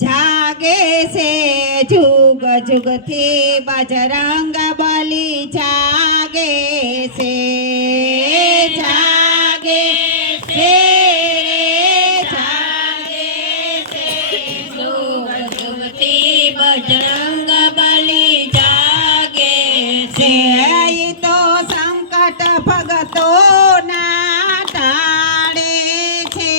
જાગે છે જુગ જુગથી બજરંગ બલી જાગે છે જાગે છે જાગે છે જુગ જુગથી બજરંગ બલી જાગે છે ઈ તો સંકટ ભગતો ના ટાળે છે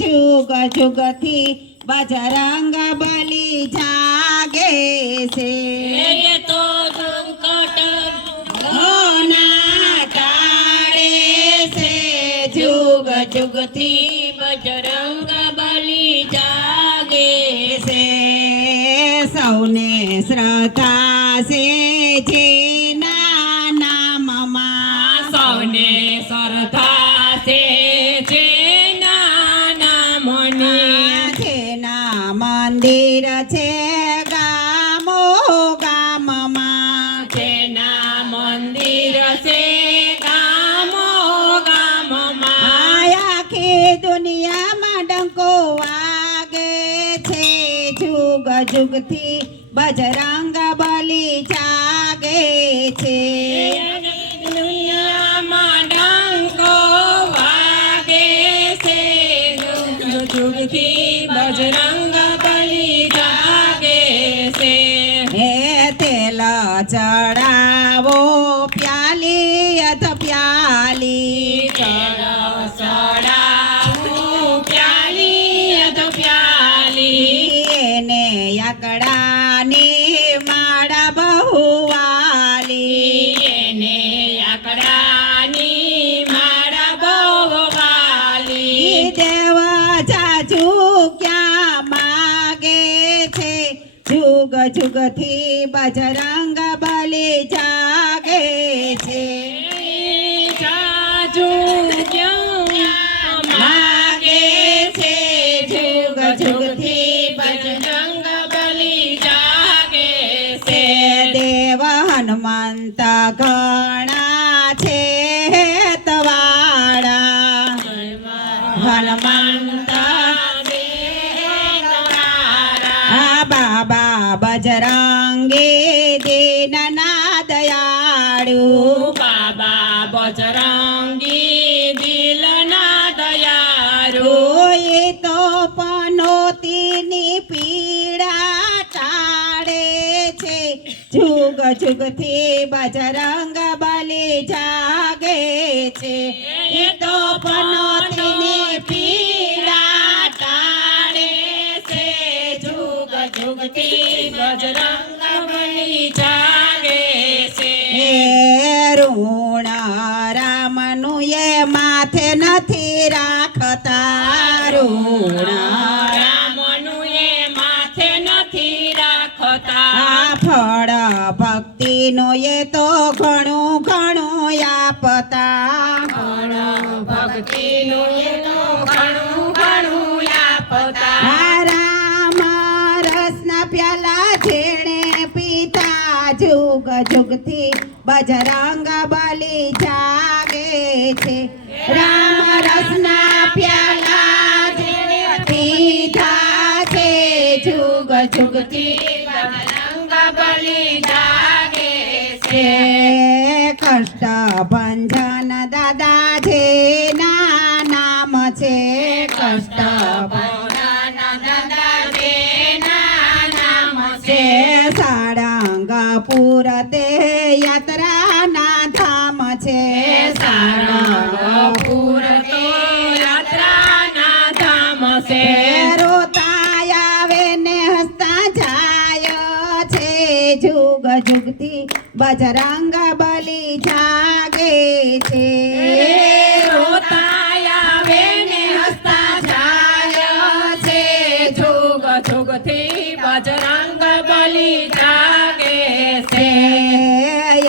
જુગ જુગથી બજરંગ બલી જાગે છે તો સંકટ ના ટાળે છે જુગ જુગથી બજરંગ બલી જાગે છે સૌને શ્રદ્ધા છે જેના નામમાં સૌને શ્રદ્ધા છે જેના નામની જેના મંદિર છે ગામો ગામમાં જેના મંદિર છે ગામો ગામમાં આખી દુનિયામાં ડંકો વાગે છે જુગ જુગથી બજરંગ બલી જાગે છે દુનિયામાં ડંકો વાગે છે જુગ જુગથી બજરંગ બલી જાગે છે હે તેલ ચડાવો પ્યાલી અથ પ્યાલી સડાવું પ્યાલી અધ પ્યાલી એને આકડાની માળા બહુ વાલી એને આકડાની માળા બહુ વાલી દેવ જાજુ ક્યાં માગે છે જુગ જુગથી બજરંગ બલી જાગે છે જાજુ ક્યાં માગે છે જુગ જુગથી બજરંગ બલી જાગે તે છે દેવ હનુમંત ઘણા છે તવાડા હનુમંત આ બાબા બજરંગી દીનના દયાળુ બાબા બજરંગી દિલના દયાળુ એ તો પનોતીની પીડા ટાળે છે જુગ જુગથી બજરંગ બલી જાગે છે એ તો પનોતીની પીડા ટાળે છે જુગ જુગથી બજરંગ બલી જાગે છે હે ઋણ રામનું એ માથે નથી રાખતા ઋણ રામનું એ માથે નથી રાખતા આ ફળ ભક્તિનો એ તો ઘણું ઘણું આપતા ભક્તિનું એ તો ઘણું ઘણું આપતા આ રામ રસના પ્યાલા જેણે પીતા જુગ જુગથી બજરંગ બલી જાગે છે રામ રસના પ્યાલા જેણે પીતા છે જુગ જુગથી બજરંગ બલી જાગે છે છે કષ્ટ ભંજન દાદા જેના નામ છે કષ્ટ ભોળાના દાદા જેના નામ છે છે સાળંગપુર તે યાત્રાના ધામ છે સાળંગપુર તો યાત્રાના ધામ છે રોતા આવે ને હસતા જાય છે જુગ જુગથી બજરંગ બલી જાગે છે રોતા આવે ને હસતા જાય છે જુગ જુગથી બજરંગ બલી જાગે છે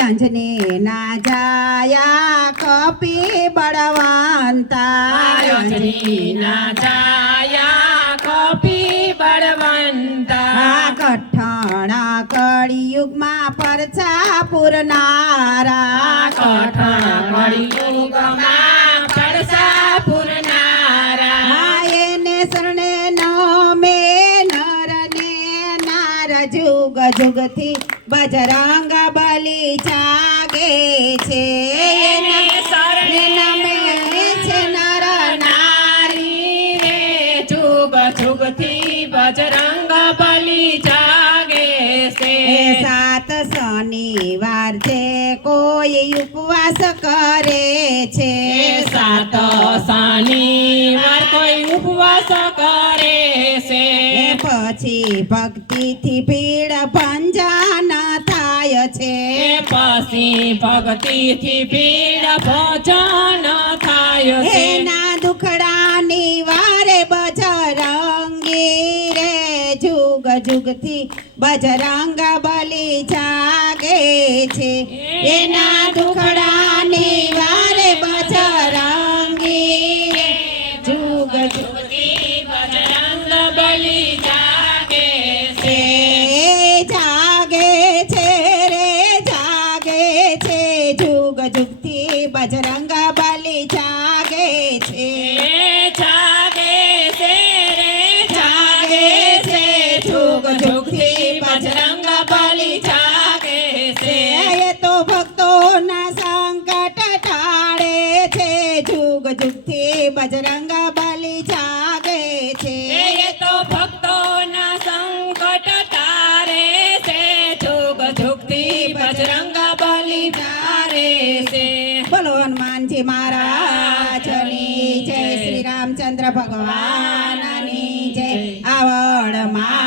અંજની ના જાયા કપી બળવંતા અંજની ના જાયા કપી બળવંતા આ કઠણ કળિયુગમાં પરછા પૂરનારા કઠણ કળિયુગમાં પડસા પૂરનારા એને શરણે નમે જુગ જુગથી બજરંગ બલી જાગે છે એને શરણે નમે છે નર નારી રે જુગ જુગથી બજરંગ બલી જાગે છે સાત શનિવાર છે કોઈ ઉપવાસ કરે છે સાત શનિવાર કોઈ ઉપવાસ કરે છે પછી ભક્તિથી ભીડ ભંજન થાય છે પછી ભક્તિથી ભીડ ભજન થાય છે એના દુખડા નિવારે બજરંગી રે જુગ જુગથી બજરંગ બલી જાગે છે એના દુખડા નિવારે બજરંગી રે જુગ જુગથી બજરંગ બલી જાગે છે જાગે છે રે જાગે છે જુગ જુગથી બજરંગ બલી જાગે છે જાગે છે રે જાગે છે જુગ જુગથી બજરંગ બલી જાગે છે એ તો ભક્તોના સંકટ ટાળે છે જુગ જુગથી બજરંગ બલી જાગે છે એ તો ભક્તોના સંકટ તારે છે જુગ જુગથી બજરંગ બલી જાગે છે બોલો હનુમાનજી મહારાજની જય શ્રી રામચંદ્ર ભગવાનની જય આવડ માં